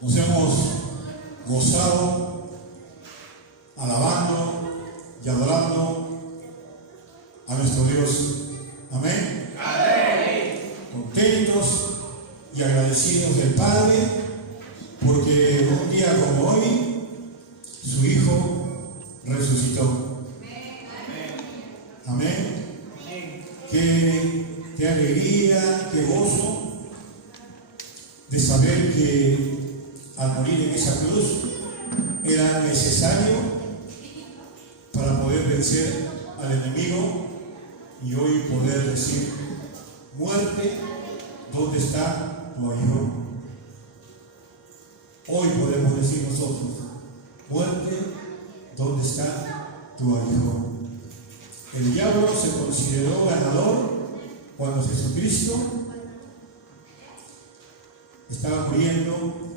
Nos hemos gozado, alabando y adorando a nuestro Dios. Amén. Amén. Contentos y agradecidos del Padre, porque un día como hoy, su Hijo resucitó. Amén. Qué alegría, qué gozo de saber que al morir en esa cruz era necesario para poder vencer al enemigo y hoy poder decir: muerte, ¿dónde está tu aguijón? Hoy podemos decir nosotros: muerte, ¿dónde está tu aguijón? El diablo se consideró ganador cuando Jesucristo estaba muriendo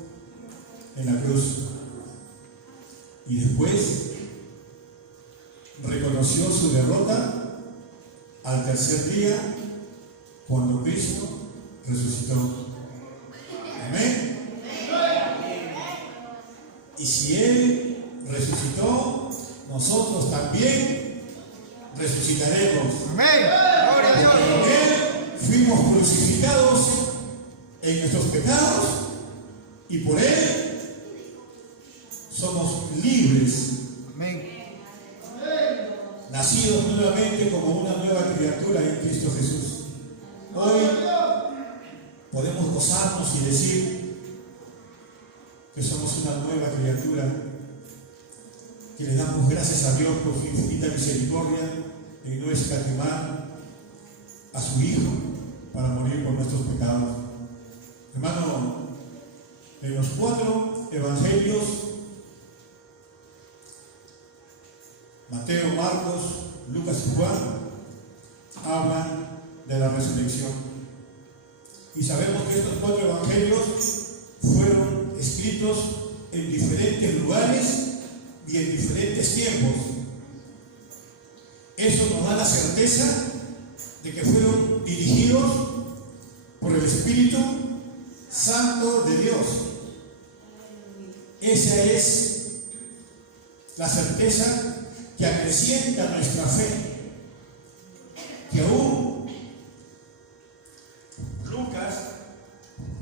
en la cruz, y después reconoció su derrota al tercer día cuando Cristo resucitó. Amén. Y si Él resucitó, nosotros también resucitaremos. Amén. Gloria a Dios. Con Él fuimos crucificados en nuestros pecados y por Él somos libres. Amén. Nacidos nuevamente como una nueva criatura en Cristo Jesús. Hoy podemos gozarnos y decir que somos una nueva criatura, que le damos gracias a Dios por su infinita misericordia en no escatimar a su Hijo para morir por nuestros pecados. Hermano, en los 4 evangelios, Mateo, Marcos, Lucas y Juan, hablan de la resurrección. Y sabemos que estos 4 evangelios fueron escritos en diferentes lugares y en diferentes tiempos. Eso nos da la certeza de que fueron dirigidos por el Espíritu Santo de Dios. Esa es la certeza que acrecienta nuestra fe, que aún Lucas,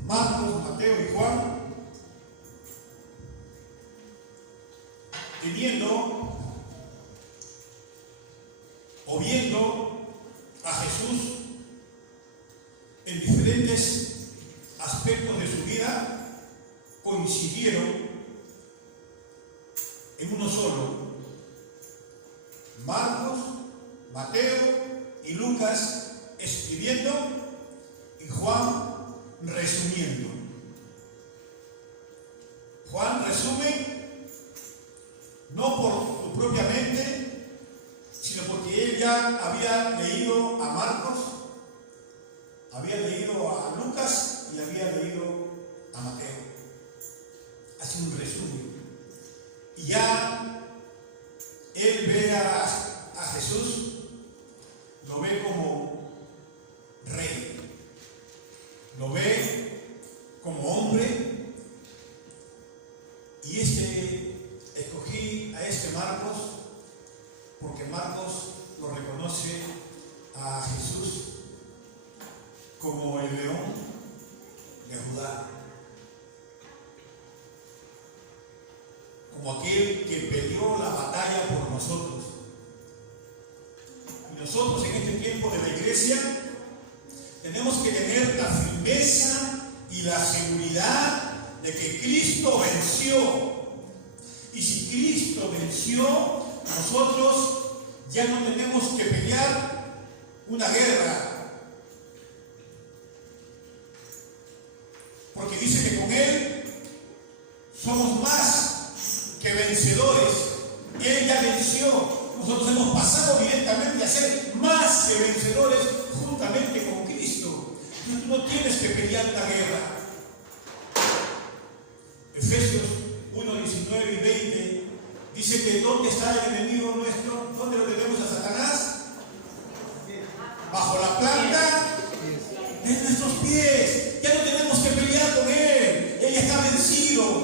Marcos, Mateo y Juan, teniendo o viendo a Jesús en diferentes aspectos de su vida, coincidieron en uno solo: Marcos, Mateo y Lucas escribiendo y Juan resumiendo. Juan resume no por su propia mente, sino porque él ya había leído a Marcos, había leído a Lucas y había leído a Mateo. Hace un resumen. Y ya él ve a Jesús, lo ve como rey, lo ve como hombre. Y escogí a Marcos porque Marcos lo reconoce a Jesús como el león de Judá, como aquel que peleó la batalla por nosotros. Y nosotros en este tiempo de la iglesia tenemos que tener la firmeza y la seguridad de que Cristo venció. Y si Cristo venció, nosotros ya no tenemos que pelear una guerra, porque dice que con Él somos más que vencedores. Él ya venció. Nosotros hemos pasado directamente a ser más que vencedores juntamente con Cristo. Tú no tienes que pelear una guerra. Efesios 1, 19 y 20 dice que ¿dónde está el enemigo nuestro? ¿Dónde lo tenemos a Satanás? Bajo la planta de nuestros pies. Ya no tenemos que pelear con él. Él ya está vencido.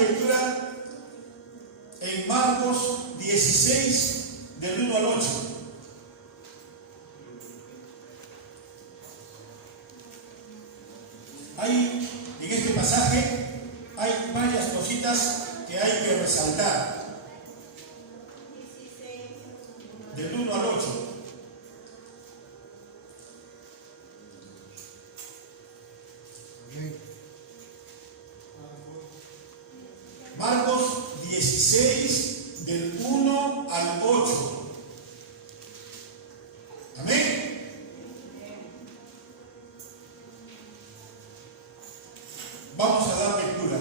lectura en Marcos 16, del 1 al 8. En este pasaje hay varias cositas que hay que resaltar. Del 1 al 8. Marcos 16, del 1 al 8. Amén. Vamos a dar lectura.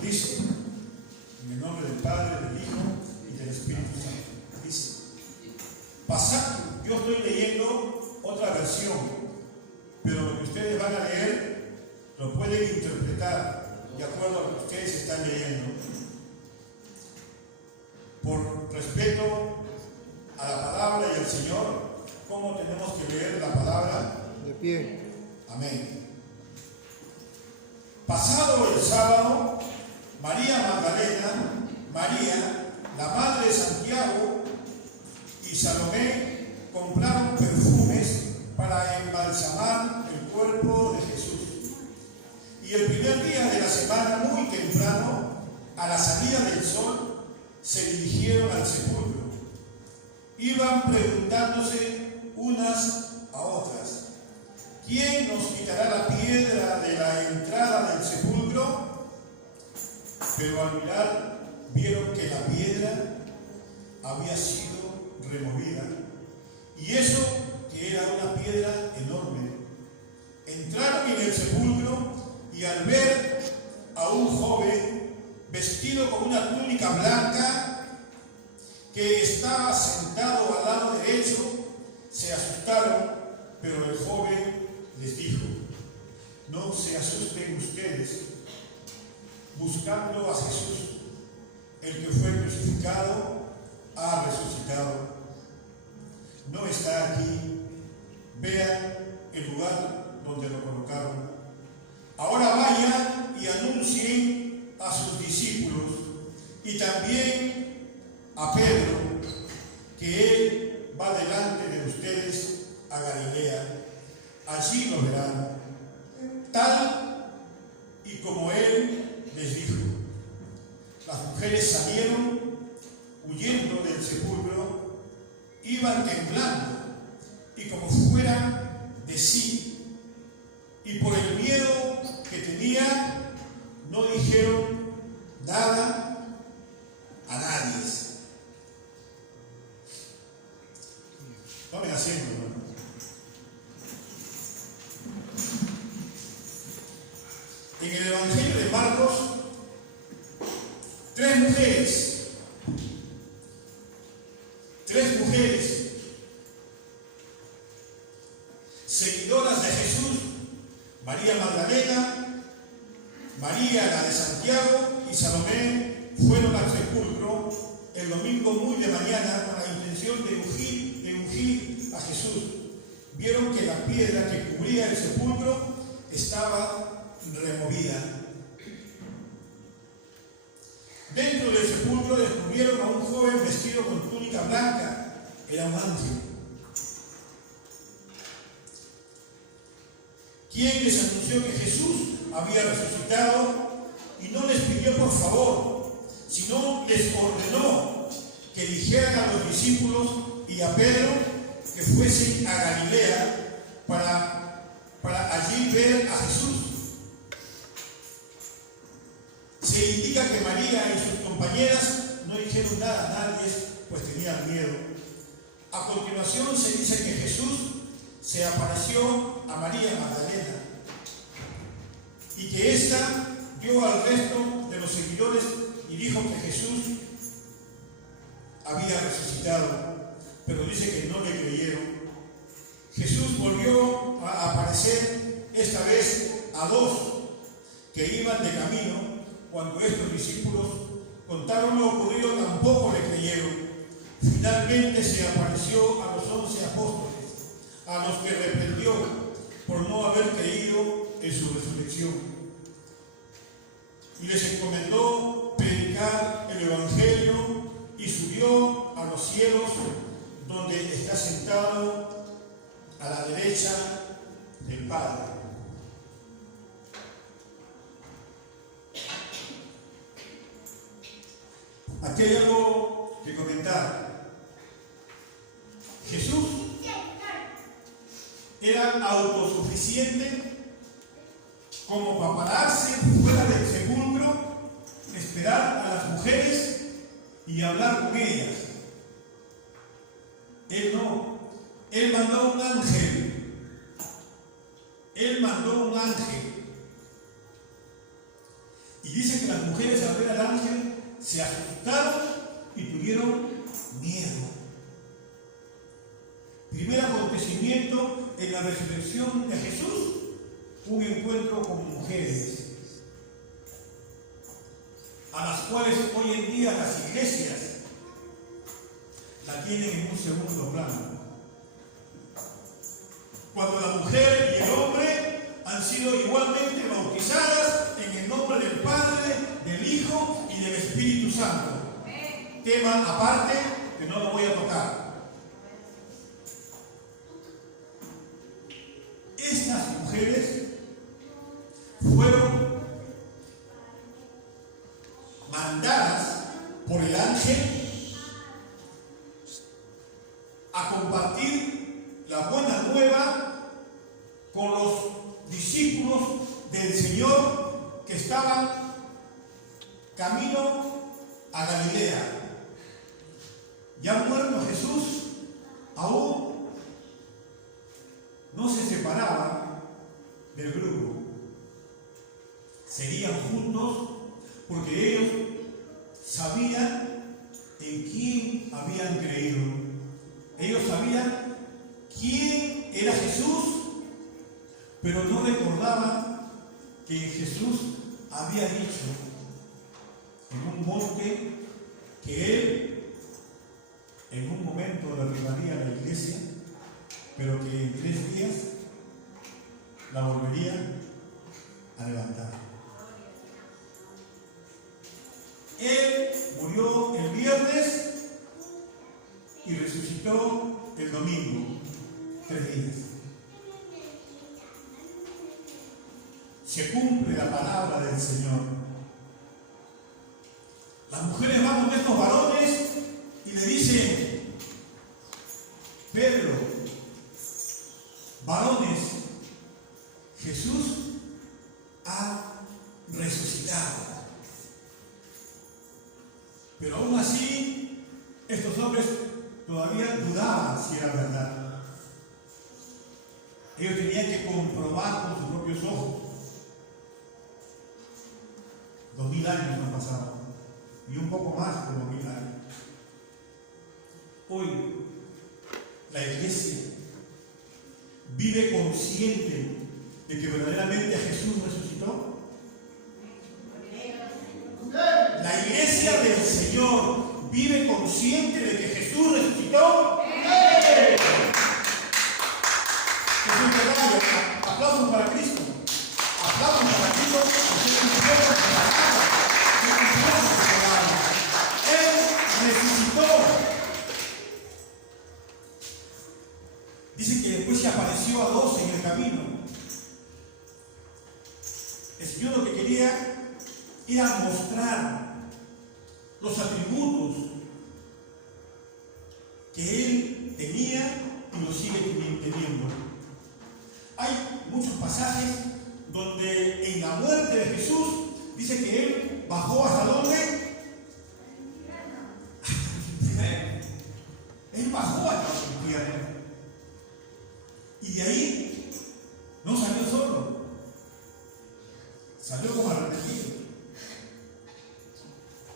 Dice, en el nombre del Padre, del Hijo y del Espíritu Santo. Dice, yo estoy leyendo otra versión, pero lo que ustedes van a leer lo pueden interpretar de acuerdo a lo que ustedes están leyendo. Por respeto a la palabra y al Señor, ¿cómo tenemos que leer la palabra? De pie. Amén. Pasado el sábado, María Magdalena, María, la madre de Santiago y Salomé compraron perfumes para embalsamar el cuerpo de Jesús. Y el primer día de la semana, muy temprano, a la salida del sol, se dirigieron al sepulcro. Iban preguntándose unas a otras: ¿quién nos quitará la piedra de la entrada del sepulcro? Pero al mirar, vieron que la piedra había sido removida. Y eso que era una piedra enorme. Entraron en el sepulcro y al ver a un joven vestido con una túnica blanca que estaba sentado al lado derecho, se asustaron, pero el joven les dijo: no se asusten ustedes, buscando a Jesús, el que fue crucificado ha resucitado. No está aquí, vean el lugar donde lo colocaron. Ahora vayan y anuncien a sus discípulos y también a Pedro que él va delante de ustedes a Galilea. Allí lo verán, tal y como él les dijo. Las mujeres salieron huyendo del sepulcro, iban temblando y como fuera de sí, y por el miedo que tenían no dijeron nada a nadie. Tomen asiento, hermano. En el Evangelio de Marcos, tres mujeres seguidoras de Jesús, María Magdalena, María la de Santiago y Salomé, fueron al sepulcro el domingo muy de mañana con la intención de ungir a Jesús. Vieron que la piedra que cubría el sepulcro estaba removida. Dentro del sepulcro descubrieron a un joven vestido con túnica blanca. Era un ángel. Quien les anunció que Jesús había resucitado y no les pidió por favor, sino les ordenó que dijeran a los discípulos y a Pedro que fuesen a Galilea para allí ver a Jesús. Se indica que María y sus compañeras no dijeron nada a nadie, pues tenían miedo. A continuación se dice que Jesús se apareció a María Magdalena y que ésta dio al resto de los seguidores y dijo que Jesús había resucitado, pero dice que no le creyeron. Jesús volvió a aparecer esta vez a dos que iban de camino. Cuando estos discípulos contaron lo ocurrido, tampoco le creyeron. Finalmente se apareció a los 11 apóstoles, a los que reprendió por no haber creído en su resurrección. y les encomendó predicar el Evangelio y subió a los cielos, donde está sentado a la derecha del Padre. Aquí hay algo que comentar. Jesús era autosuficiente como para pararse fuera del sepulcro, esperar a las mujeres y hablar con ellas. Él no. Él mandó un ángel. Él mandó un ángel. Y dice que las mujeres al ver al ángel se asustaron y tuvieron miedo. Primer acontecimiento en la resurrección de Jesús, un encuentro con mujeres, a las cuales hoy en día las iglesias la tienen en un segundo plano. Cuando la mujer y el hombre han sido igualmente bautizadas en el nombre del Padre, del Hijo y del Espíritu Santo. Tema aparte que no lo voy a tocar. Estas mujeres fueron mandadas por el ángel a compartir la buena nueva con los discípulos del Señor que estaban camino a Galilea. Ya muerto Jesús, aún no se separaban del grupo. Seguían juntos porque ellos sabían en quién habían creído. Ellos sabían quién era Jesús, pero no recordaban que Jesús había dicho en un monte que Él en un momento derribaría la iglesia, pero que en 3 días la volvería a levantar. Él murió el viernes y resucitó el domingo, 3 días. Se cumple la palabra del Señor. Las mujeres van con estos varones y le dicen: Pedro, varones, Jesús ha resucitado. Pero aún así, estos hombres todavía dudaban si era verdad. Ellos tenían que comprobar con sus propios ojos. 2000 años han pasado, y un poco más de 2000 años. Hoy, la iglesia vive consciente de que verdaderamente a Jesús resucitó. La iglesia del Señor vive consciente de que Jesús resucitó. Jesús te vaya. Aplausos para Cristo. Aplausos para Cristo. Él resucitó. Dice que después se apareció a 12 en el camino. El Señor lo que quería era mostrar los atributos que Él tenía y los sigue teniendo. Hay muchos pasajes donde en la muerte de Jesús dice que Él bajó hasta ¿dónde? Él bajó hasta el infierno. Y de ahí no salió solo, salió como arrepentido.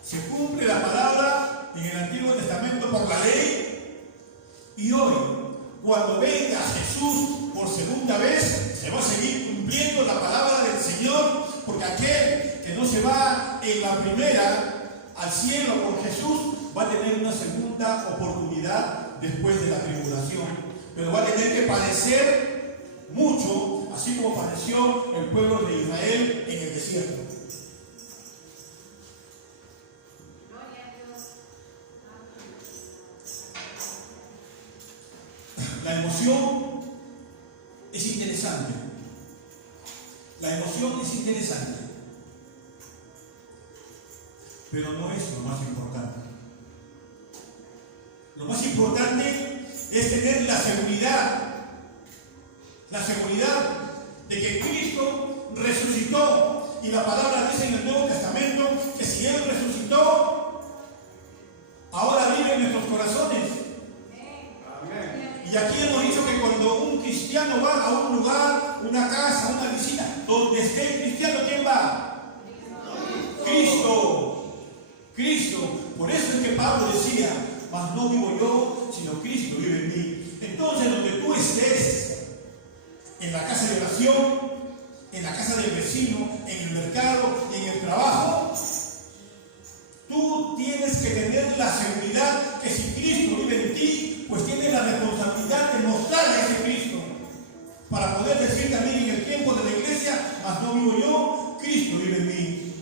Se cumple la palabra en el Antiguo Testamento por la ley, y hoy, cuando venga Jesús por segunda vez, se va a seguir cumpliendo la palabra del Señor, porque aquel que no se va en la primera al cielo con Jesús va a tener una segunda oportunidad después de la tribulación. Pero va a tener que padecer mucho, así como padeció el pueblo de Israel en el desierto. La emoción es interesante. La emoción es interesante. Pero no es lo más importante. Lo más importante es tener la seguridad de que Cristo resucitó. Y la palabra dice en el Nuevo Testamento que si Él resucitó, ahora vive en nuestros corazones. Amén. Y aquí hemos dicho que cuando un cristiano va a un lugar, una casa, una visita, donde esté el cristiano, ¿quién va? Cristo. Cristo. Por eso es que Pablo decía, mas no vivo yo, sino Cristo vive en mí. Entonces, donde tú estés, en la casa de oración, en la casa del vecino, en el mercado, en el trabajo, tú tienes que tener la seguridad que si Cristo vive en ti, pues tienes la responsabilidad de mostrarle a ese Cristo. Para poder decir también en el tiempo de la iglesia, mas no vivo yo, Cristo vive en mí.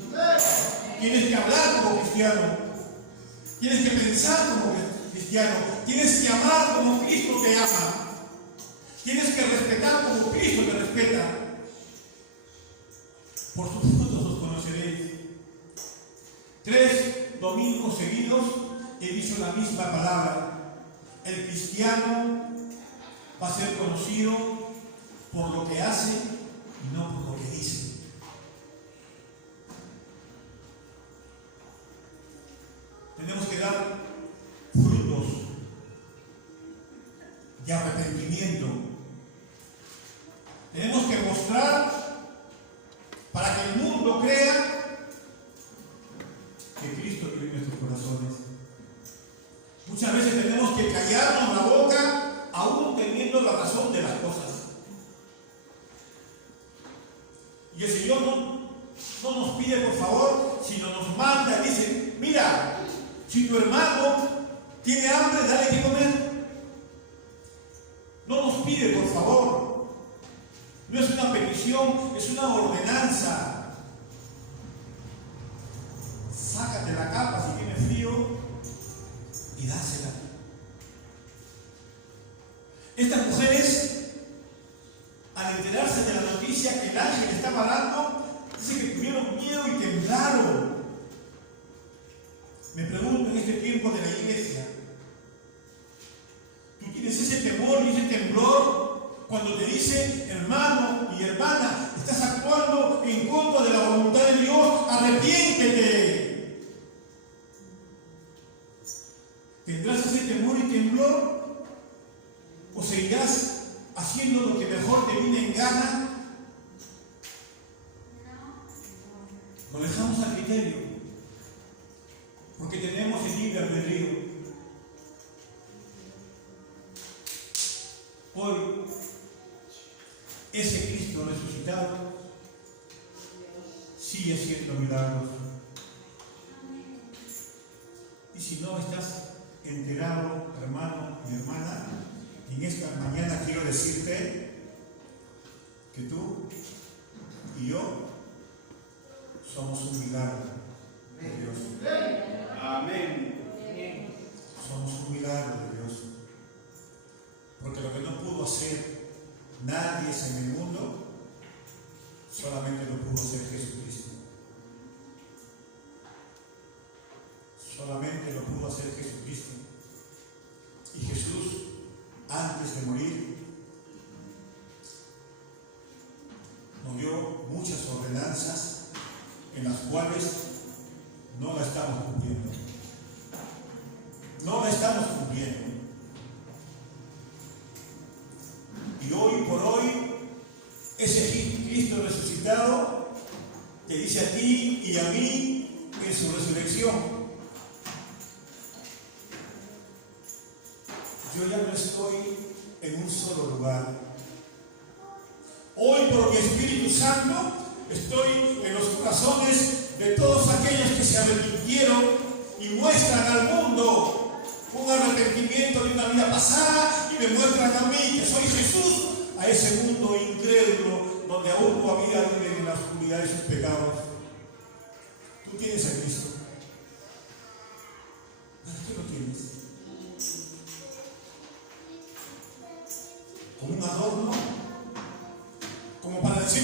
Tienes que hablar como cristiano. Tienes que pensar como cristiano. Tienes que amar como Cristo te ama. Tienes que respetar como Cristo te respeta. Por sus frutos los conoceréis. 3 domingos seguidos he dicho la misma palabra. El cristiano va a ser conocido por lo que hace y no por lo que dice. Tenemos que dar frutos de arrepentimiento. Tenemos que mostrar para que el mundo crea que Cristo vive en nuestros corazones. Muchas veces tenemos que callarnos la boca aún teniendo la razón de las cosas. Y el Señor no nos pide por favor, sino nos manda y dice, mira, si tu hermano tiene hambre, dale que comer. No nos pide por favor. No es una petición, es una ordenanza. Sácate la capa si tiene frío y dásela. Estas mujeres, al enterarse de la noticia que el ángel estaba dando, dice que tuvieron miedo y temblaron. Me pregunto en este tiempo de la iglesia, ¿tú tienes ese temor y ese temblor cuando te dice, hermano y hermana, estás actuando en contra de la voluntad de Dios? Arrepiéntete. ¿Tendrás ese temor y temblor? ¿O seguirás haciendo lo que mejor te viene en gana? Lo dejamos al criterio, porque tenemos el libre albedrío. Hoy, ese Cristo resucitado sigue haciendo milagros. Y si no estás enterado, hermano y hermana, en esta mañana quiero decirte que tú y yo somos un milagro de Dios. Amén. Somos un milagro de Dios. Porque lo que no pudo hacer nadie en el mundo, solamente lo pudo hacer Jesucristo. Solamente lo pudo hacer Jesucristo. Y Jesús, antes de morir, nos dio muchas ordenanzas en las cuales no la estamos cumpliendo. No la estamos cumpliendo. Y hoy por hoy, ese Cristo resucitado te dice a ti y a mí en su resurrección: yo ya no estoy en un solo lugar. Hoy por mi Espíritu Santo estoy en los corazones de todos aquellos que se arrepintieron y muestran al mundo un arrepentimiento de una vida pasada y me muestran a mí que soy Jesús, a ese mundo incrédulo donde aún todavía viven en la oscuridad de sus pecados. Tú tienes a Cristo. ¿Para qué lo tienes?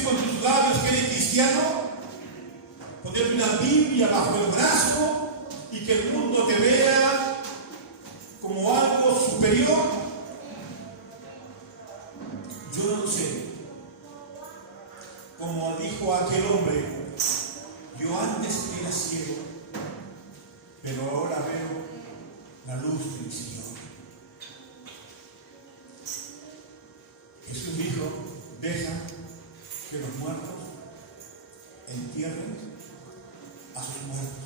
decir con tus labios que eres cristiano, ponerte una Biblia bajo el brazo y que el mundo te vea como algo superior. Yo no lo sé. Como dijo aquel hombre, yo antes era ciego, pero ahora veo la luz del Señor. Jesús dijo, deja que los muertos entierren a sus muertos.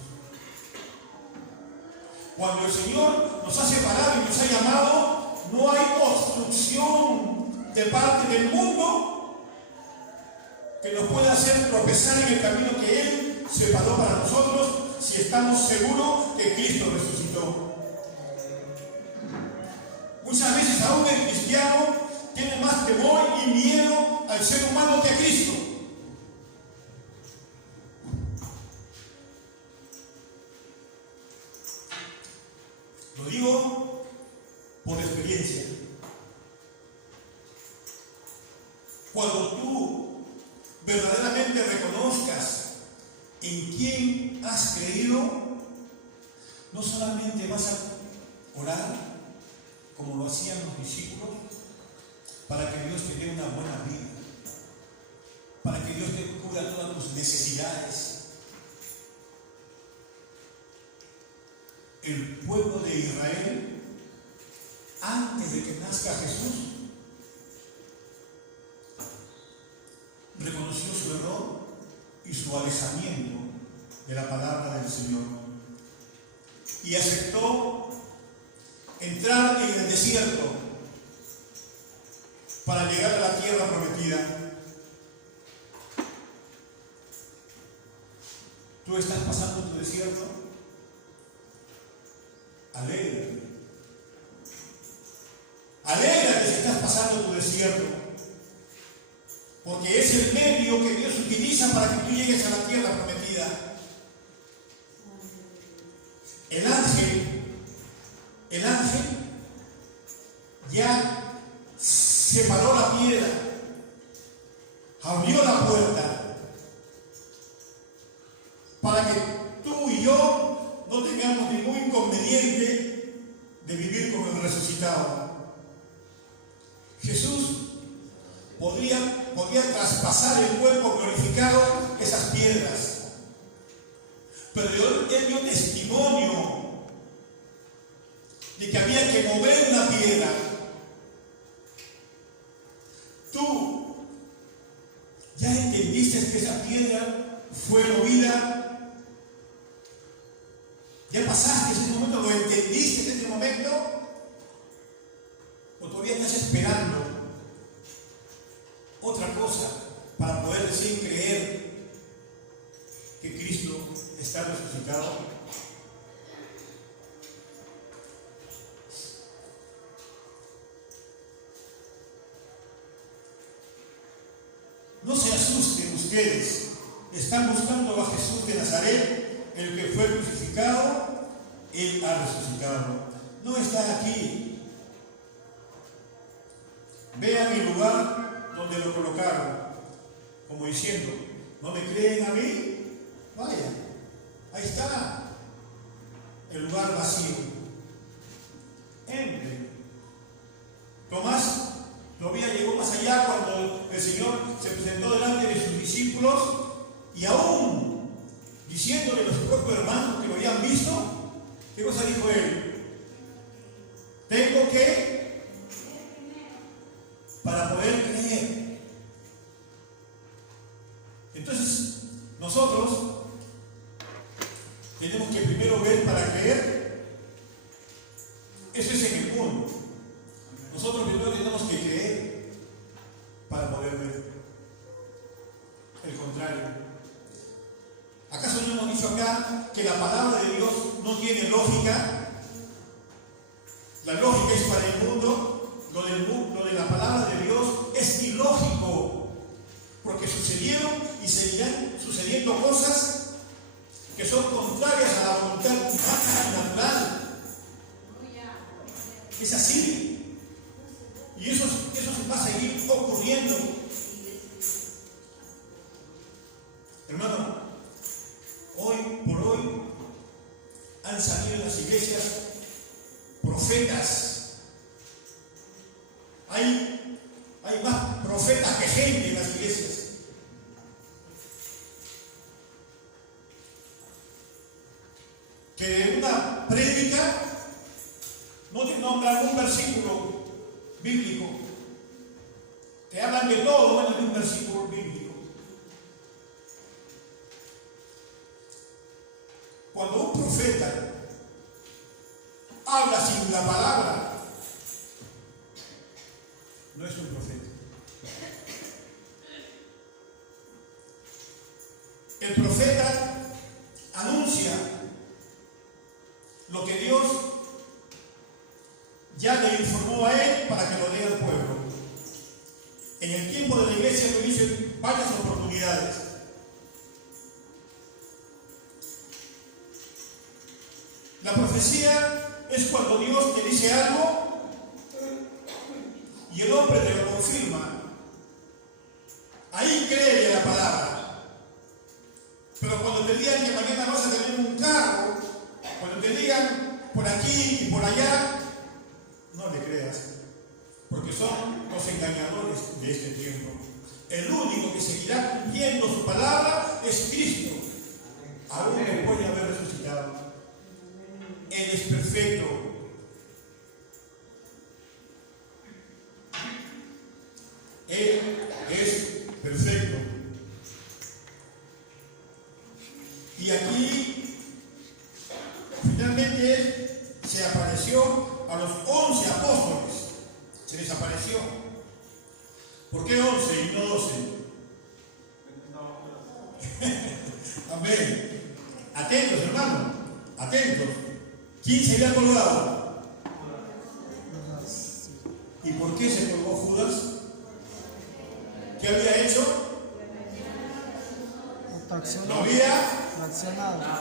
Cuando el Señor nos ha separado y nos ha llamado, no hay obstrucción de parte del mundo que nos pueda hacer tropezar en el camino que Él separó para nosotros, si estamos seguros que Cristo resucitó. Muchas veces aún el cristiano tiene más temor y miedo al ser humano que a Cristo. Lo digo por experiencia. Cuando tú verdaderamente reconozcas en quién has creído, no solamente vas a orar como lo hacían los discípulos, para que Dios te dé una buena vida, para que Dios te cubra todas tus necesidades. El pueblo de Israel, antes de que nazca Jesús, reconoció su error y su alejamiento de la palabra del Señor y aceptó entrar en el desierto para llegar a la tierra prometida. ¿Tú estás pasando tu desierto? Alégrate. Alégrate si estás pasando tu desierto, porque es el medio que Dios utiliza para que tú llegues a la tierra prometida. El ángel ya separó la piedra, abrió la puerta para que tú y yo no tengamos ningún inconveniente de vivir con el resucitado. Jesús podía traspasar el cuerpo glorificado esas piedras, pero él dio testimonio de que había que mover una piedra. Tú ya entendiste que esa piedra fue movida. ¿Ya pasaste ese momento? ¿Lo entendiste en ese momento? ¿O todavía estás esperando otra cosa para poder decir, creer que Cristo está resucitado? No se asusten ustedes, están buscando a Jesús de Nazaret, el que fue crucificado. Él ha resucitado, no está aquí. Vean el lugar donde lo colocaron, como diciendo, ¿no me creen a mí? Vaya, ahí está el lugar vacío. Entre. Tomás todavía llegó más allá cuando el Señor se presentó delante de sus discípulos y aún diciéndole a los propios hermanos que lo habían visto, ¿qué cosa dijo él? Tengo que, para poder creer. Entonces, nosotros tenemos que primero ver para creer. Eso es en el mundo. Nosotros primero tenemos que creer para poder ver. El contrario. ¿Acaso no hemos dicho acá que la palabra de Dios no tiene lógica? La lógica es para el mundo. Lo de la palabra de Dios es ilógico, porque sucedieron y seguirán sucediendo cosas que son contrarias a la voluntad natural. Es así. Y eso va a seguir ocurriendo. iglesias profetas. Hay más profetas que gente en las iglesias. Que en una prédica no te nombran un versículo bíblico. Te hablan de todo en un versículo bíblico. Cuando un profeta habla sin la palabra, no es un profeta. El profeta anuncia lo que Dios ya le informó a él para que lo dé al pueblo. En el tiempo de la iglesia lo hizo en varias oportunidades. La profecía es cuando Dios te dice algo y el hombre te lo confirma. Ahí cree la palabra. Pero cuando te digan que mañana vas a tener un carro, cuando te digan por aquí y por allá, no le creas, porque son los engañadores de este tiempo. El único que seguirá cumpliendo su palabra es Cristo, aún después de haber resucitado. Él es perfecto. Él es perfecto. Y aquí, finalmente, Él se apareció a los 11 apóstoles. Se les apareció. ¿Por qué 11 y no 12? Amén. Atentos, hermano. Atentos. ¿Quién se había colgado? ¿Y por qué se colgó Judas? ¿Qué había hecho? Lo había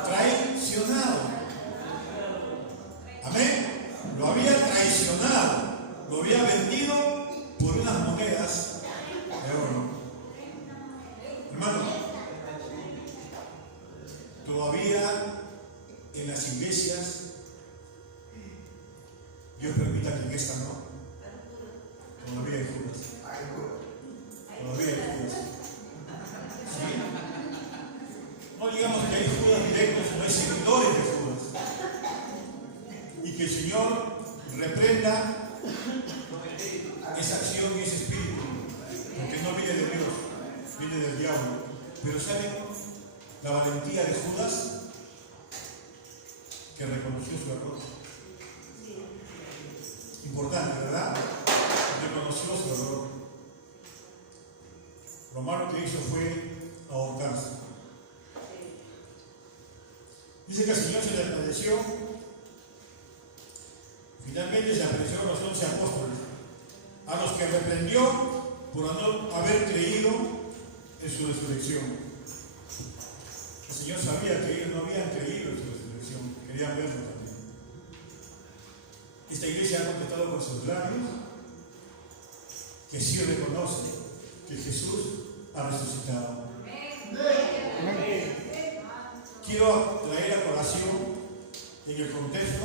traicionado. Amén. Lo había traicionado. Lo había vendido por unas monedas de oro. Hermano, todavía en las iglesias, Dios permita que en esta no, todavía hay Judas. Todavía hay Judas. ¿Sí? No digamos que hay Judas directos, no hay seguidores de Judas. Y que el Señor reprenda esa acción y ese espíritu, porque no viene de Dios, viene del diablo. Pero ¿saben la valentía de Judas? Que reconoció su error. Importante, ¿verdad? Reconoció su error. Lo malo que hizo fue ahorcarse. Dice que el Señor se le apareció. Finalmente se aparecieron los 11 apóstoles, a los que reprendió por no haber creído en su resurrección. El Señor sabía que ellos no habían creído en su resurrección, querían verlo también. Esta iglesia ha contestado con sus labios que sí reconoce que Jesús ha resucitado. Quiero traer a colación en el contexto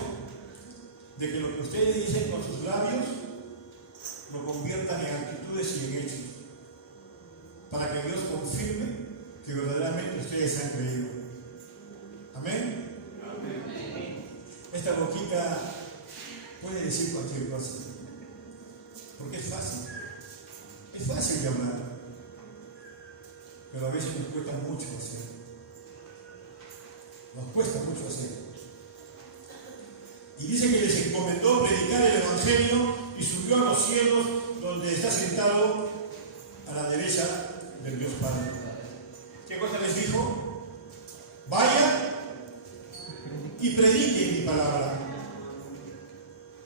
de que lo que ustedes dicen con sus labios lo conviertan en actitudes y en hechos, para que Dios confirme que verdaderamente ustedes han creído. Amén. Esta boquita puede decir cualquier cosa, porque es fácil de hablar, pero a veces nos cuesta mucho hacer. Nos cuesta mucho hacer. Y dice que les encomendó predicar el Evangelio y subió a los cielos, donde está sentado a la derecha del Dios Padre. ¿Qué cosa les dijo? Vayan y prediquen mi palabra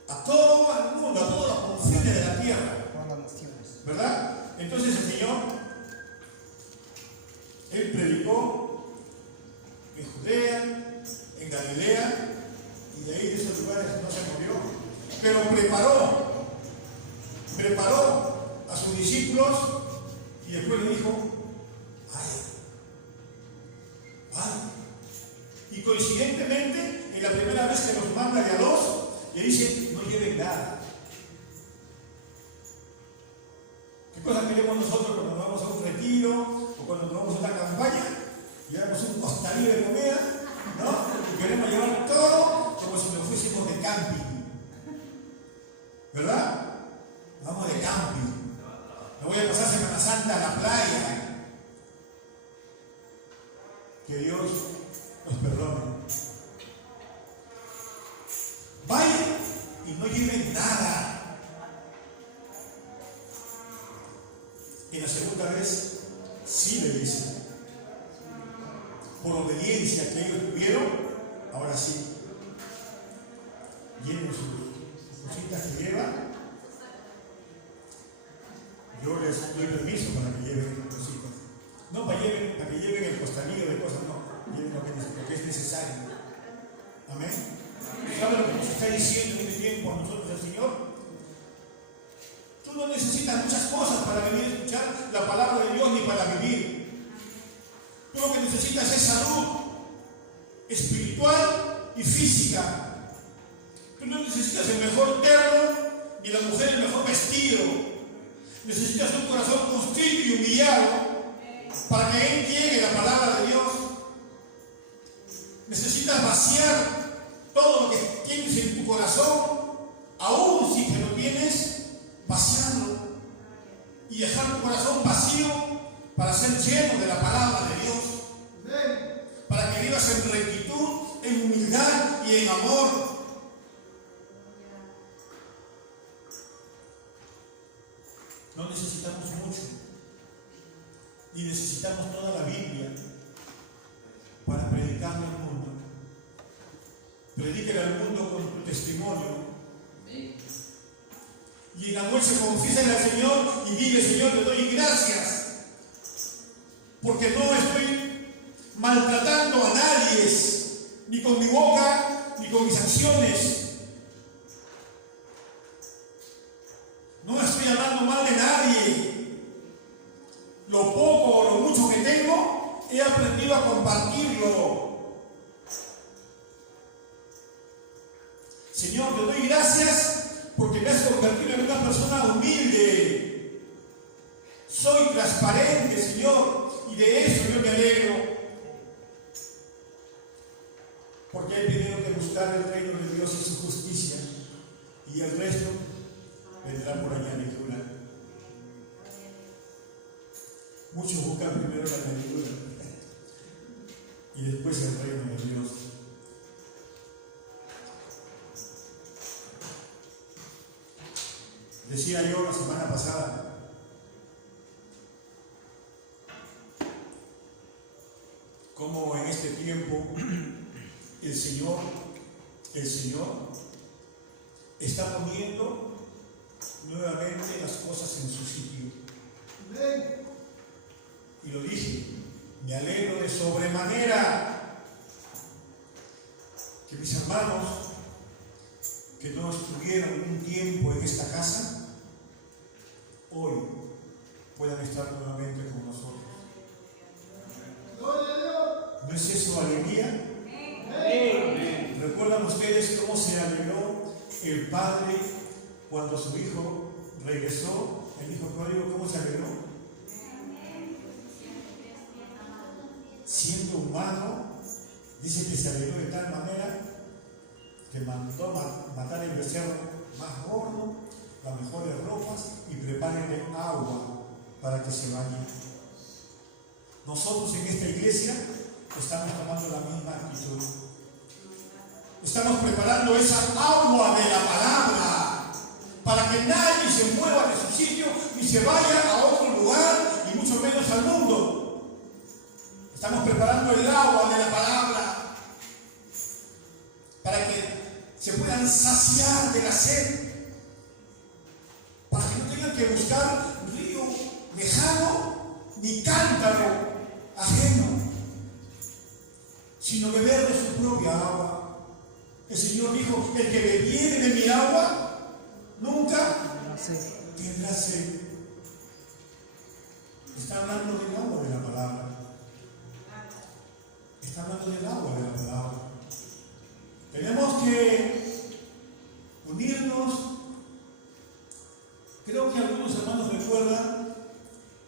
a todo el mundo, a todos los confines de la tierra. ¿Verdad? Entonces el Señor, Él predicó en Judea, en Galilea, y de ahí de esos lugares no se movió, pero preparó a sus discípulos y después le dijo, ay. Y coincidentemente la primera vez que nos manda de a dos, le dice, no lleven nada. ¿Qué cosa queremos nosotros cuando nos vamos a un retiro o cuando nos vamos a una campaña? Llevamos un costalillo de comida, ¿no? Y queremos llevar todo como si nos fuésemos de camping. ¿Verdad? Vamos de camping. Me voy a pasar Semana Santa a la playa. Que Dios nos perdone. Vayan y no lleven nada. En la segunda vez, sí le dice. Por obediencia que ellos tuvieron, ahora sí. Lleven sus cositas que llevan. Yo les doy permiso para que lleven cositas. No para que lleven el costalillo de cosas, no. Lleven lo que es necesario. Amén. ¿Sabe lo que nos está diciendo en este tiempo a nosotros el Señor? Tú no necesitas muchas cosas para venir a escuchar la palabra de Dios ni para vivir. Tú lo que necesitas es salud espiritual y física. Tú no necesitas el mejor terno ni la mujer el mejor vestido. Necesitas un corazón constrito y humillado para que Él llegue la palabra de Dios. Necesitas vaciar todo lo que tienes en tu corazón, aún si te lo tienes, vaciarlo y dejar tu corazón vacío para ser lleno de la palabra de Dios, para que vivas en rectitud, en humildad y en amor. No necesitamos mucho, ni necesitamos toda la Biblia para predicarle al mundo. Predíquele al mundo con tu testimonio. Y en la noche confiésale al Señor y dile, Señor, te doy gracias, porque no estoy maltratando a nadie, ni con mi boca, ni con mis acciones. No estoy hablando mal de nadie. Lo poco o lo mucho que tengo, he aprendido a compartirlo. Señor, te doy gracias porque me has convertido en una persona humilde. Soy transparente, Señor, y de eso yo me alegro. Porque hay primero que buscar el reino de Dios y su justicia, y el resto vendrá por añadidura. Muchos buscan primero la añadidura y después el reino de Dios. Decía yo la semana pasada, cómo en este tiempo el Señor está poniendo nuevamente las cosas en su sitio. Y lo dije, me alegro de sobremanera que mis hermanos que no estuvieron un tiempo en esta casa, hoy puedan estar nuevamente con nosotros. ¿No es eso alegría? ¿Recuerdan ustedes cómo se alegró el padre cuando su hijo regresó? El hijo pródigo, ¿cómo se alegró? Siendo humano, dice que se alegró de tal manera que mandó matar el becerro más gordo, las mejores ropas y prepárenle agua para que se bañe. Nosotros en esta iglesia estamos tomando la misma actitud. Estamos preparando esa agua de la palabra para que nadie se mueva de su sitio ni se vaya a otro lugar y mucho menos al mundo. Estamos preparando el agua de la palabra para que se puedan saciar de la sed, para que no tengan que buscar río lejano ni cántaro ajeno, sino beber de su propia agua. El Señor dijo, el que bebiere de mi agua nunca tendrá sed. Está hablando del agua de la palabra. Está hablando del agua de la palabra. que unirnos. Creo que algunos hermanos recuerdan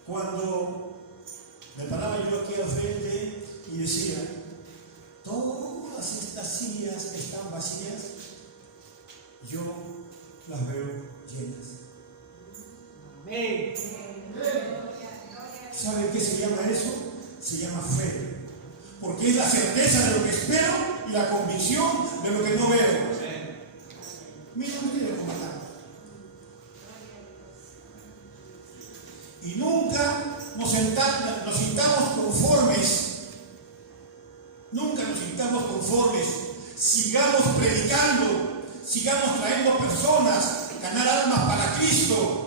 cuando me paraba yo aquí al frente y decía: todas estas sillas que están vacías, yo las veo llenas. Amén. ¿Saben qué se llama eso? Se llama fe. Porque es la certeza de lo que espero y la convicción de lo que no veo. Miren ustedes cómo están. Y nunca nos sintamos conformes. Nunca nos sintamos conformes. Sigamos predicando. Sigamos trayendo personas, ganar almas para Cristo.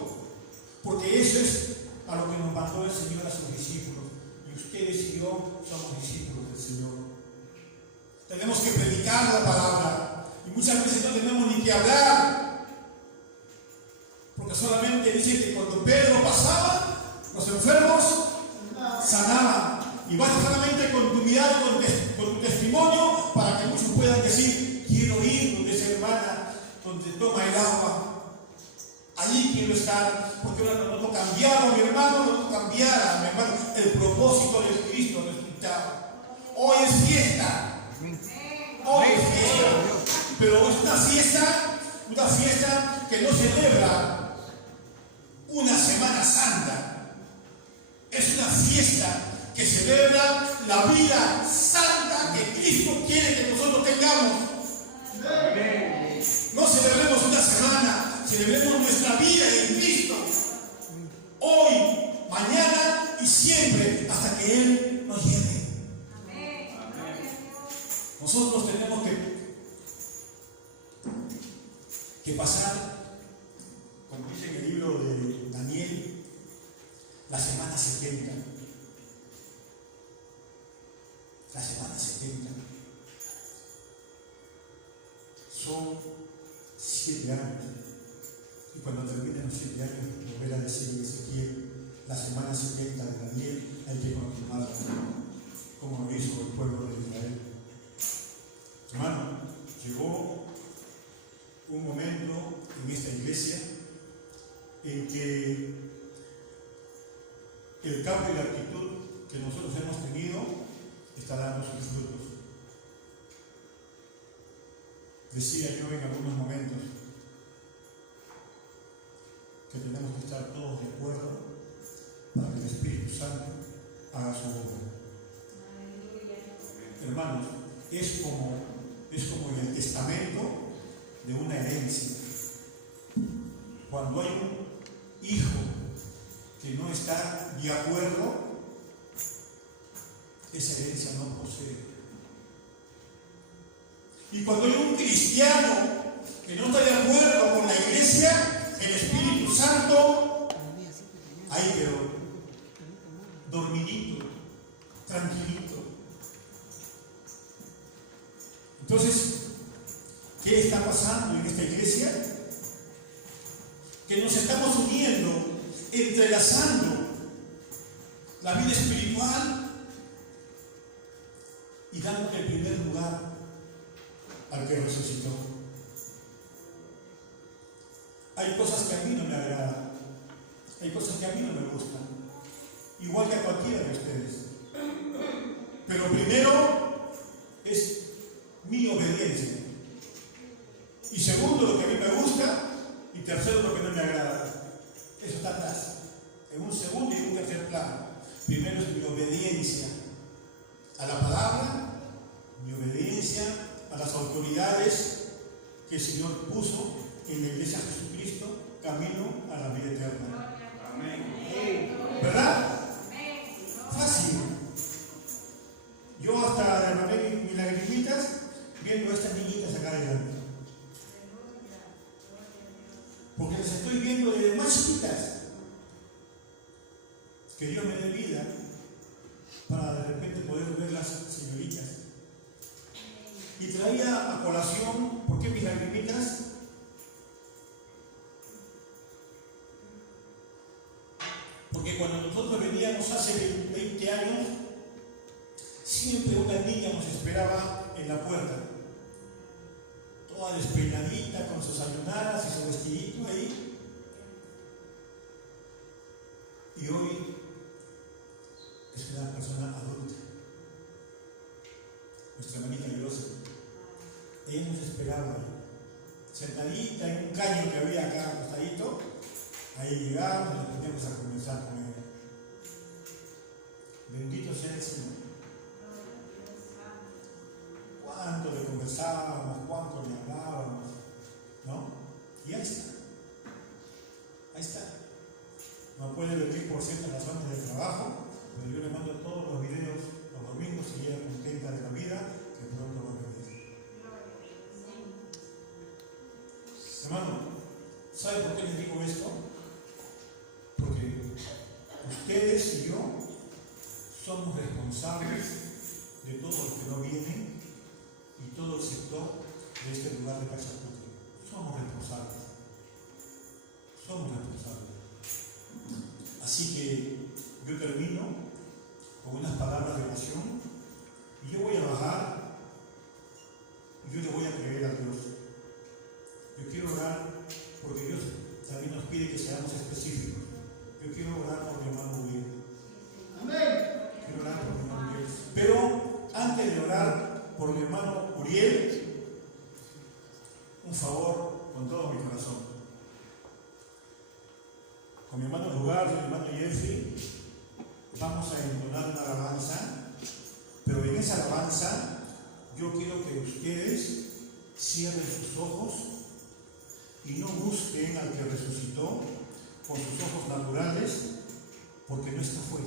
Porque eso es a lo que nos mandó el Señor a sus discípulos. Y ustedes y yo somos discípulos del Señor. Tenemos que predicar la palabra. Y muchas veces no tenemos ni que hablar. Porque solamente dice que cuando Pedro pasaba, los enfermos sanaban. Y basta solamente con tu mirada, con tu testimonio, para que muchos puedan decir: quiero ir donde esa hermana, donde toma el agua. Allí quiero estar, porque ahora no cambiaron, mi hermano, no cambiara, mi hermano, el propósito de Cristo resucitado. Hoy es fiesta. Hoy es fiesta. Pero es una fiesta que no celebra una Semana Santa. Es una fiesta que celebra la vida santa que Cristo quiere que nosotros tengamos. No celebremos una semana, celebremos nuestra vida en Cristo. Hoy, mañana y siempre, hasta que Él nos lleve. Nosotros tenemos que pasar, como dice en el libro de Daniel, la semana 70. La semana 70. Son 7 años. Y cuando terminen los 7 años, volver a decir en Ezequiel, la semana 70 de Daniel hay que continuarla, como lo hizo el pueblo de Israel. Hermano, llegó un momento en esta iglesia en que el cambio de actitud que nosotros hemos tenido está dando sus frutos. Decía yo en algunos momentos que tenemos que estar todos de acuerdo para que el Espíritu Santo haga su obra. Hermanos, es como en el testamento de una herencia. Cuando hay un hijo que no está de acuerdo, esa herencia no procede. Y cuando hay un cristiano que no está de acuerdo con la iglesia, el Espíritu Santo, ahí quedó, dormidito, tranquilito. Entonces, ¿qué está pasando en esta iglesia? Que nos estamos uniendo, entrelazando la vida espiritual y dando el primer lugar al que resucitó. Hay cosas que a mí no me agradan, hay cosas que a mí no me gustan, igual que a cualquiera de ustedes. Pero primero es mi obediencia, y segundo lo que a mí me gusta, y tercero lo que no me agrada. Eso está atrás, en un segundo y un tercer plano. Primero es mi obediencia a la palabra, mi obediencia a las autoridades que el Señor puso en la iglesia de Jesucristo, camino a la vida eterna. Amén. ¿Verdad? Fácil. Yo hasta derramé mis lagrimitas viendo a estas niñitas acá adelante. Porque las estoy viendo desde más chiquitas. Que Dios me dé vida para de repente poder ver las señoritas. Y traía a colación, ¿por qué mis lagrimitas? Porque cuando nosotros veníamos hace 20 años, siempre una niña nos esperaba en la puerta. toda despeinadita, con sus ayunadas y su vestidito ahí. Y hoy es una persona adulta. Nuestra hermanita Dios, ella nos esperaba ahí, sentadita en un caño que había acá acostadito. Ahí llegamos y nos teníamos a conversar con ella. Bendito sea el Señor. Cuánto le conversábamos, cuánto le hablábamos, ¿no? Y ahí está. Ahí está. No puede venir por ciertas razones de trabajo, pero yo le mando todos los videos los domingos y ella contenta de la vida que pronto va a venir. Hermano, ¿sabe por qué les digo esto? Porque ustedes y yo somos responsables de todo lo que no viene y todo el sector de este lugar de Pachacuti. Somos responsables. Somos responsables. Así que yo termino con unas palabras de oración y yo voy a bajar y yo le voy a creer a Dios. Yo quiero orar porque Dios también nos pide que seamos específicos. Yo quiero orar por mi hermano Uriel. Amén. Quiero orar por mi hermano Uriel. Pero antes de orar por mi hermano Uriel, un favor con todo mi corazón. Con mi hermano Lugar y mi hermano Jeffrey vamos a entonar una alabanza, pero en esa alabanza yo quiero que ustedes cierren sus ojos y no busquen al que resucitó con sus ojos naturales, porque no está fuera.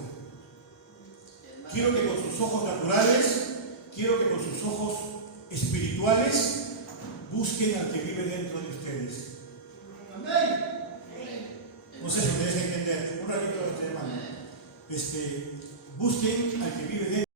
Quiero que con sus ojos naturales, quiero que con sus ojos espirituales busquen al que vive dentro de ustedes. Amén. No sé si me dejan entender. Un ratito, hermano. Busquen al que vive dentro.